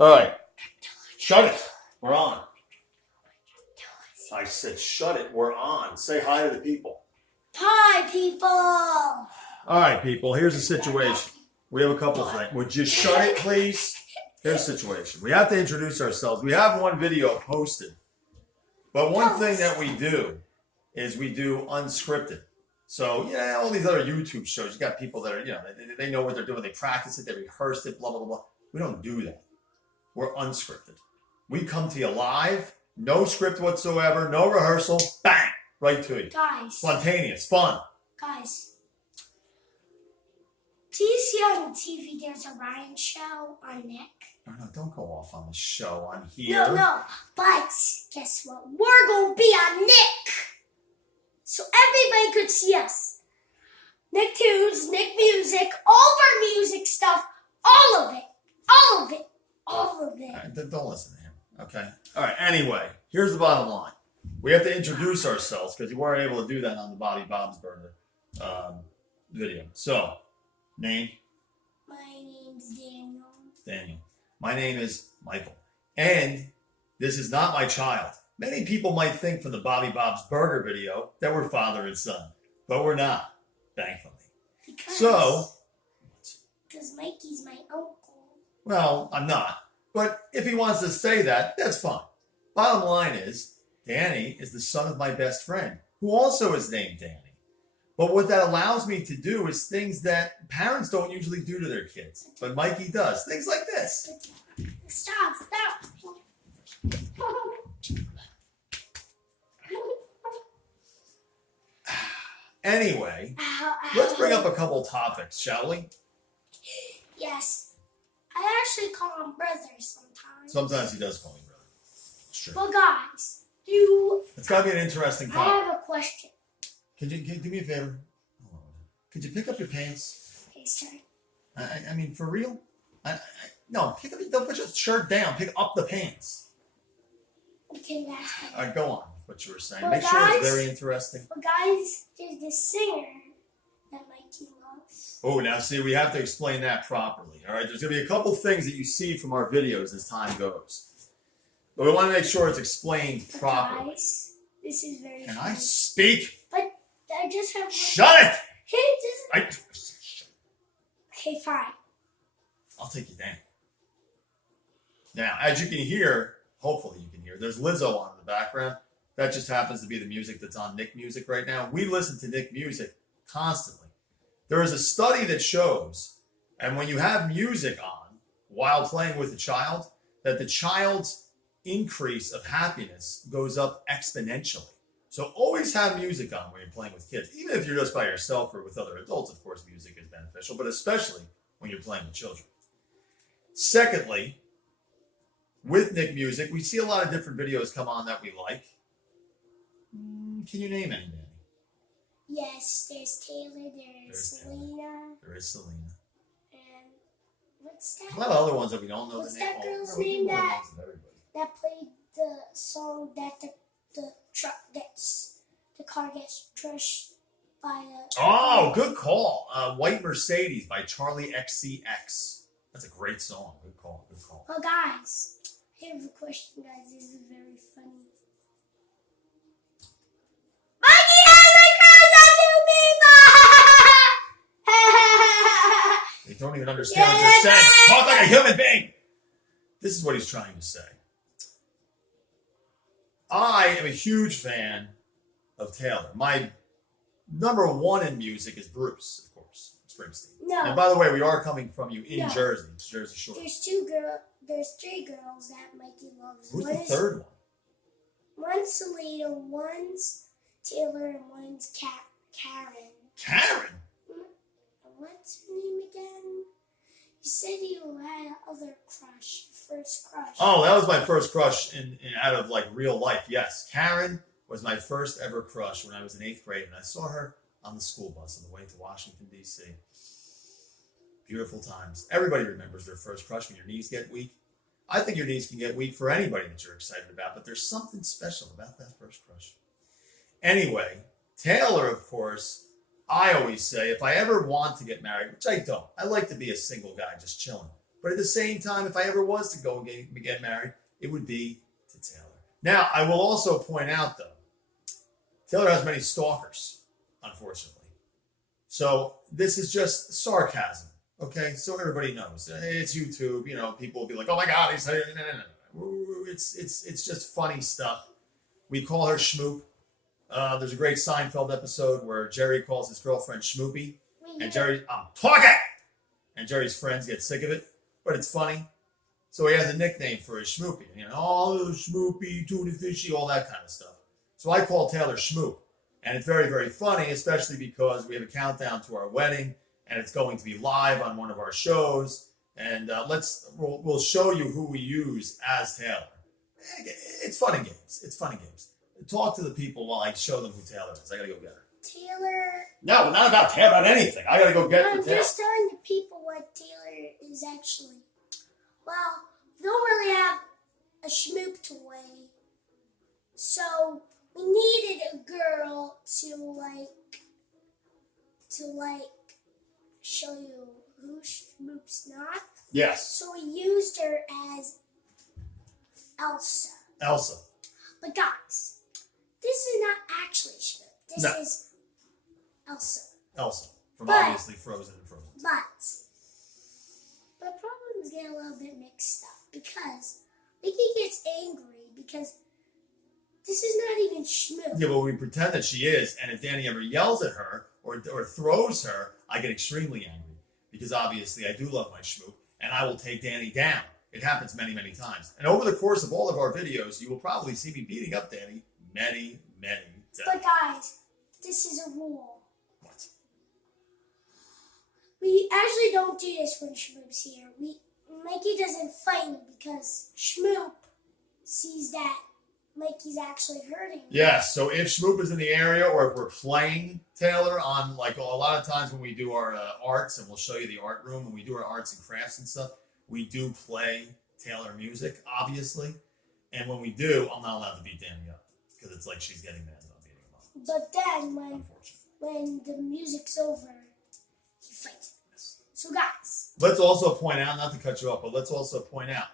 All right. Shut it. We're on. I said shut it. We're on. Say hi to the people. Hi, people. All right, people. Here's the situation. We have a couple things. Would you shut it, please? Here's the situation. We have to introduce ourselves. We have one video posted. But one thing that we do is we do unscripted. So, yeah, all these other YouTube shows, you got people that are, they know what they're doing. They practice it. They rehearsed it, blah, blah, blah. We don't do that. We're unscripted. We come to you live, no script whatsoever, no rehearsal, bang, right to you. Guys. Spontaneous, fun. Guys. Do you see on TV there's a Ryan show on Nick? No, don't go off on the show on here. No. But guess what? We're going to be on Nick. So everybody could see us. Nick Tunes, Nick Music, all of our music stuff, all of it. All of it. All of it. Right, don't listen to him, okay? All right, anyway, here's the bottom line. We have to introduce ourselves because you weren't able to do that on the Bobby Bob's Burger video. So, name? My name's Daniel. Daniel. My name is Michael. And this is not my child. Many people might think from the Bobby Bob's Burger video that we're father and son, but we're not, thankfully. Because Mikey's my uncle. Well, I'm not. But if he wants to say that, that's fine. Bottom line is, Danny is the son of my best friend, who also is named Danny. But what that allows me to do is things that parents don't usually do to their kids. But Mikey does. Things like this. Stop. Anyway, let's bring up a couple topics, shall we? Yes. I actually call him brother sometimes. Sometimes he does call me brother. It's true. Well, guys, it's got to be an interesting topic. I have a question. Can you do me a favor? Could you pick up your pants? Okay, sir. I mean, for real? No, don't put your shirt down. Pick up the pants. Okay, that's fine. All right, go on with what you were saying. Well, Make sure it's very interesting. Well, guys, there's this singer that Mikey loves. Oh, now see, we have to explain that properly. All right, there's going to be a couple things that you see from our videos as time goes. But we want to make sure it's explained properly. Guys, this is very Can funny. I speak? But I just have one. Shut it! Okay, fine. I'll take you down. Now, as you can hear, hopefully you can hear, there's Lizzo on in the background. That just happens to be the music that's on Nick Music right now. We listen to Nick Music constantly. There is a study that shows, and when you have music on while playing with a child, that the child's increase of happiness goes up exponentially. So always have music on when you're playing with kids. Even if you're just by yourself or with other adults, of course, music is beneficial, but especially when you're playing with children. Secondly, with Nick Music, we see a lot of different videos come on that we like. Can you name any, Danny? Yes, there's Taylor, there's Selena. There is Selena. And what's that? A lot of other ones that we don't know What's the name. that girl's We name know the that names of everybody. played the song that the truck gets, the car gets crushed by the... Oh, good call. White Mercedes by Charlie XCX. That's a great song. Good call. Good call. Well, guys, I have a question, guys. This is very funny. Mikey has a They don't even understand what you're saying. Talk like a human being. This is what he's trying to say. I am a huge fan of Taylor. My number one in music is Bruce, of course, Springsteen. No. And by the way, we are coming from you in Jersey. It's Jersey Shore. There's three girls that Mikey loves. Who's the third one? One's Selena, one's Taylor, and one's Karen. Karen? What's her name again? You said you had another crush, first crush. Oh, that was my first crush in out of like real life. Yes, Karen was my first ever crush when I was in 8th grade, and I saw her on the school bus on the way to Washington, D.C. Beautiful times. Everybody remembers their first crush when your knees get weak. I think your knees can get weak for anybody that you're excited about, but there's something special about that first crush. Anyway, Taylor, of course, I always say if I ever want to get married, which I don't, I like to be a single guy just chilling. But at the same time, if I ever was to go and get married, it would be to Taylor. Now, I will also point out, though, Taylor has many stalkers, unfortunately. So this is just sarcasm, okay? So everybody knows. It's YouTube, you know, people will be like, oh my God, he's... No. It's just funny stuff. We call her Schmoop. There's a great Seinfeld episode where Jerry calls his girlfriend Schmoopy. And Jerry, I'm talking! And Jerry's friends get sick of it, but it's funny. So he has a nickname for his Schmoopy. You know, oh, Schmoopy, tuna fishy, all that kind of stuff. So I call Taylor Schmoop. And it's very, very funny, especially because we have a countdown to our wedding, and it's going to be live on one of our shows. And we'll show you who we use as Taylor. It's fun and games. It's fun and games. Talk to the people while I show them who Taylor is. I gotta go get her. Taylor. No, not about Taylor, about anything. I gotta go get her. I'm just telling the people what Taylor is actually. Well, we don't really have a Schmoop toy, so we needed a girl to show you who Schmoop's not. Yes. So we used her as Elsa. Elsa. But guys, this is not actually Schmoop. This is Elsa. Elsa. From obviously Frozen and Frozen. But problems get a little bit mixed up because Mickey gets angry because this is not even Schmoop. Yeah, but we pretend that she is, and if Danny ever yells at her or throws her, I get extremely angry because obviously I do love my Schmoop, and I will take Danny down. It happens many, many times. And over the course of all of our videos, you will probably see me beating up Danny many, many times. But guys, this is a rule. What? We actually don't do this when Schmoop's here. Mikey doesn't fight me because Schmoop sees that Mikey's actually hurting. Yes, so if Schmoop is in the area or if we're playing Taylor on, like a lot of times when we do our arts, and we'll show you the art room, when we do our arts and crafts and stuff, we do play Taylor music, obviously. And when we do, I'm not allowed to beat Danny up because it's like she's getting mad that I'm beating him up. But then when the music's over, he fights. Yes. So guys. Let's also point out, not to cut you off, but let's also point out,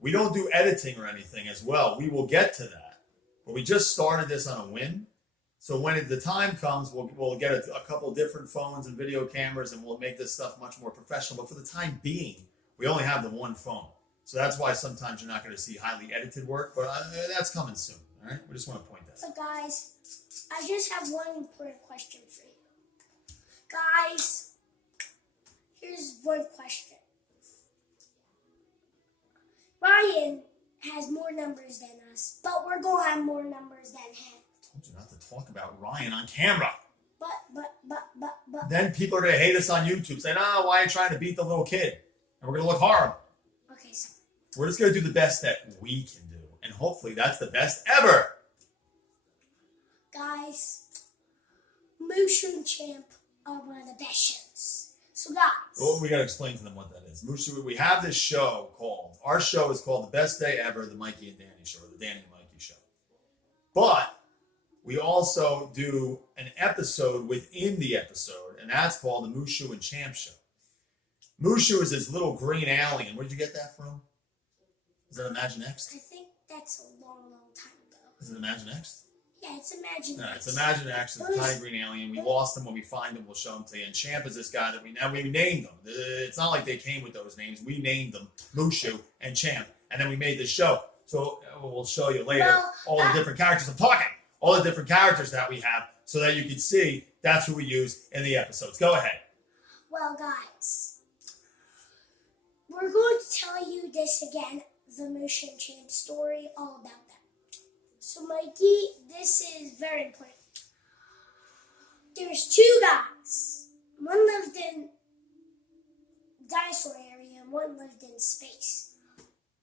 we don't do editing or anything as well. We will get to that. But we just started this on a whim. So when the time comes, we'll get a couple different phones and video cameras, and we'll make this stuff much more professional. But for the time being, we only have the one phone. So that's why sometimes you're not going to see highly edited work. But that's coming soon. All right? We just want to point that out. So guys, I just have one important question for you. Guys, here's one question. Ryan has more numbers than us, but we're going to have more numbers than him. I told you not to talk about Ryan on camera. But. Then people are going to hate us on YouTube, saying, oh, why are you trying to beat the little kid? And we're going to look horrible. Okay, so. We're just going to do the best that we can do. And hopefully that's the best ever. Guys, Mushu and Champ are one of the best shows. So guys. Well, we got to explain to them what that is. Mushu, we have this show called, our show is called The Best Day Ever, the Mikey and Danny Show, or the Danny and Mikey Show. But we also do an episode within the episode, and that's called the Mushu and Champ Show. Mushu is this little green alien. Where did you get that from? Is that Imaginext? I think that's a long, long time ago. Is it Imaginext? Yeah, it's Imaginext. No, it's Imaginext. It's a tiny green alien. We lost them. When we find them, we'll show them to you. And Champ is this guy that we named them. It's not like they came with those names. We named them Mushu and Champ, and then we made this show. So we'll show you later all the different characters. I'm talking all the different characters that we have, so that you can see that's who we use in the episodes. Go ahead. Well, guys, we're going to tell you this again, the Mushu and Champ story, all about that. So, Mikey, this is very important. There's two guys. One lived in dinosaur area and one lived in space.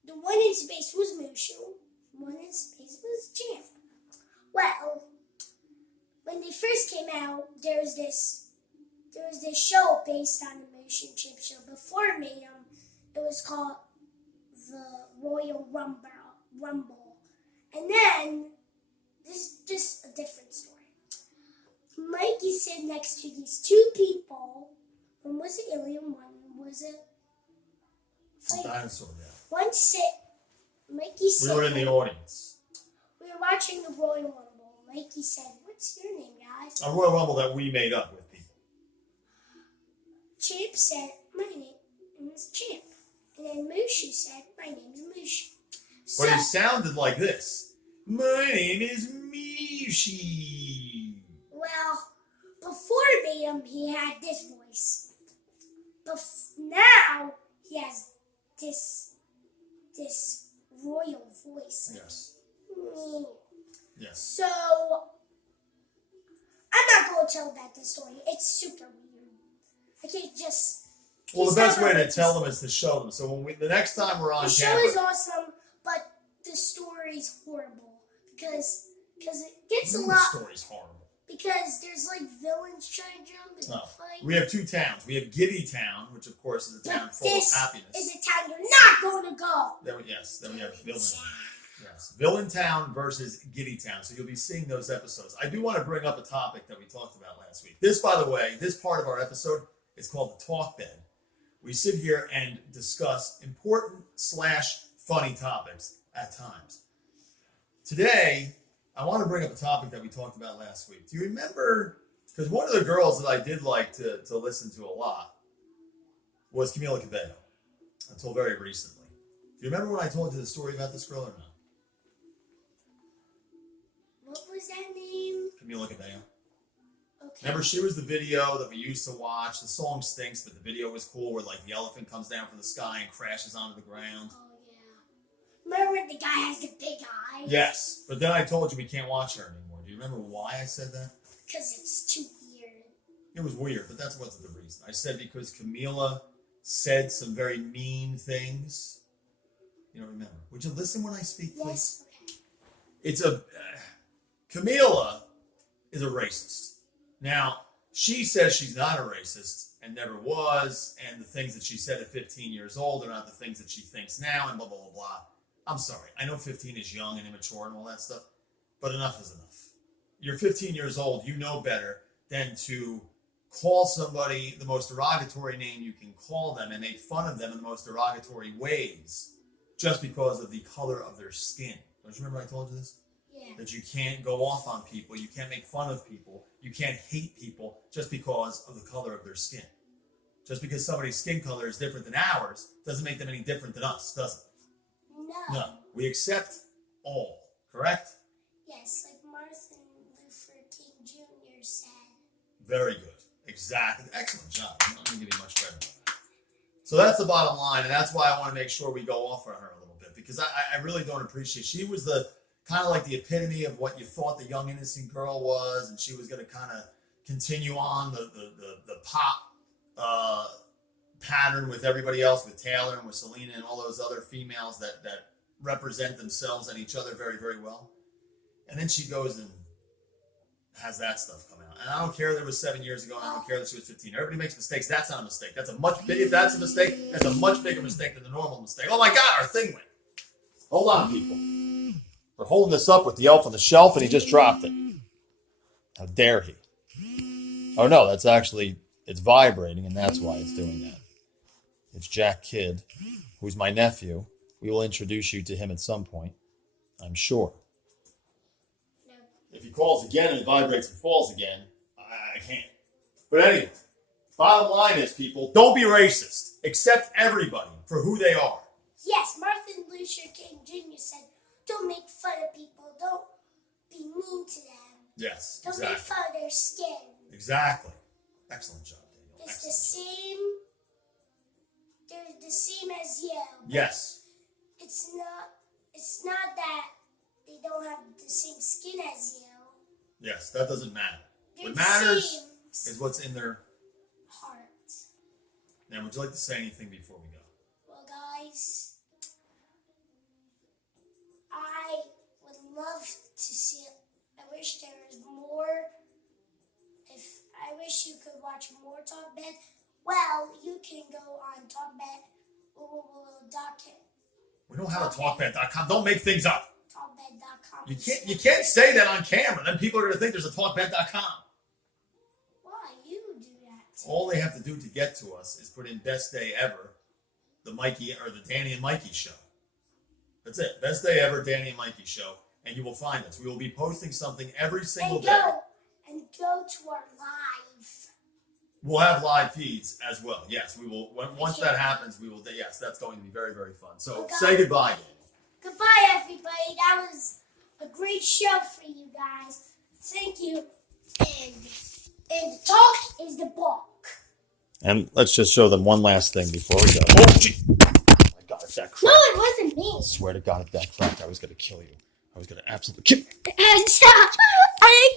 The one in space was Mushu. One in space was Champ. Well, when they first came out, there was this show based on the Mushu and Champ show. Before it made them, it was called the Royal Rumble. And then, this is just a different story. Mikey sitting next to these two people. One was an alien, one was a The dinosaur, yeah. Once Mikey said... We were in the audience. We were watching the Royal Rumble. Mikey said, what's your name, guys? A Royal Rumble that we made up with people. Champ said, my name is Champ. And then Mushu said, my name is Mushu. So, But he sounded like this. My name is Mishi. well, before I made him, he had this voice. Now, he has this royal voice. Yes. Mm. Yes. So, I'm not going to tell about this story. It's super weird. I can't just... Well, the best way to tell them is to show them. So when the next time we're on the show camera, is awesome, but the story's horrible because it gets a lot. The story's horrible. Because there's like villains trying to jump and fight. We have two towns. We have Giddy Town, which of course is a town full of happiness. This is a town you're not going to go. Then we have Villain. Yes, Villain Town versus Giddy Town. So you'll be seeing those episodes. I do want to bring up a topic that we talked about last week. This, by the way, this part of our episode is called the Talk Bed. We sit here and discuss important / funny topics at times. Today, I want to bring up a topic that we talked about last week. Do you remember? Because one of the girls that I did like to listen to a lot was Camila Cabello, until very recently. Do you remember when I told you the story about this girl or not? What was that name? Camila Cabello. Okay. Remember, she was the video that we used to watch. The song stinks, but the video was cool, where like the elephant comes down from the sky and crashes onto the ground. Oh yeah. Remember when the guy has the big eye? Yes, but then I told you we can't watch her anymore. Do you remember why I said that? Because it's too weird. It was weird, but that wasn't the reason. I said because Camila said some very mean things. You don't remember? Would you listen when I speak, please? Yes. Okay. It's a Camila is a racist. Now, she says she's not a racist and never was, and the things that she said at 15 years old are not the things that she thinks now, and blah, blah, blah, blah. I'm sorry. I know 15 is young and immature and all that stuff, but enough is enough. You're 15 years old. You know better than to call somebody the most derogatory name you can call them and make fun of them in the most derogatory ways just because of the color of their skin. Don't you remember I told you this? Yeah. That you can't go off on people, you can't make fun of people, you can't hate people just because of the color of their skin. Just because somebody's skin color is different than ours doesn't make them any different than us, does it? No. No. We accept all, correct? Yes, like Martin Luther King Jr. said. Very good. Exactly. Excellent job. I'm not going to give you much credit on that. So that's the bottom line, and that's why I want to make sure we go off on her a little bit, because I really don't appreciate. She was the kind of like the epitome of what you thought the young innocent girl was, and she was going to kind of continue on the pop pattern with everybody else, with Taylor and with Selena and all those other females that represent themselves and each other very, very well. And then she goes and has that stuff come out. And I don't care that it was 7 years ago, and I don't care that she was 15. Everybody makes mistakes. That's not a mistake. That's a much big. If that's a mistake, that's a much bigger mistake than the normal mistake. Oh my God, our thing went. Hold on, people. We're holding this up with the elf on the shelf, and he just dropped it. How dare he? Oh no, that's actually, it's vibrating, and that's why it's doing that. It's Jack Kidd, who's my nephew. We will introduce you to him at some point, I'm sure. No. If he calls again and it vibrates and falls again, I can't. But anyway, bottom line is, people, don't be racist. Accept everybody for who they are. Yes, Martin Luther King Jr. said, don't make fun of people. Don't be mean to them. Yes, Don't exactly. make fun of their skin. Exactly. Excellent job, Daniel. It's Excellent. the same. They're the same as you. Yes. It's not that they don't have the same skin as you. Yes, that doesn't matter. They're What the matters same is what's in their... heart. Now, would you like to say anything before we go? Well, guys, I would love to see it. I wish there was more. I wish you could watch more Talk Bed. Well, you can go on TalkBed. We don't have a talkbed.com. Don't make things up. TalkBed.com. You can't say that on camera. Then people are going to think there's a talkbed.com. Why? You do that. All they have to do to get to us is put in best day ever the Mikey or the Danny and Mikey show. That's it. Best day ever, Danny and Mikey show. And you will find us. We will be posting something every single day. And go to our live. We'll have live feeds as well. Yes, we will. Once that happens, we will. Yes, that's going to be very, very fun. So say goodbye. Goodbye, everybody. That was a great show for you guys. Thank you. And the talk is the book. And let's just show them one last thing before we go. Oh, gee. I got it, that crack. No, it wasn't me. I swear to God, if that crack, I was going to kill you. I was going to absolutely kill you. Stop. I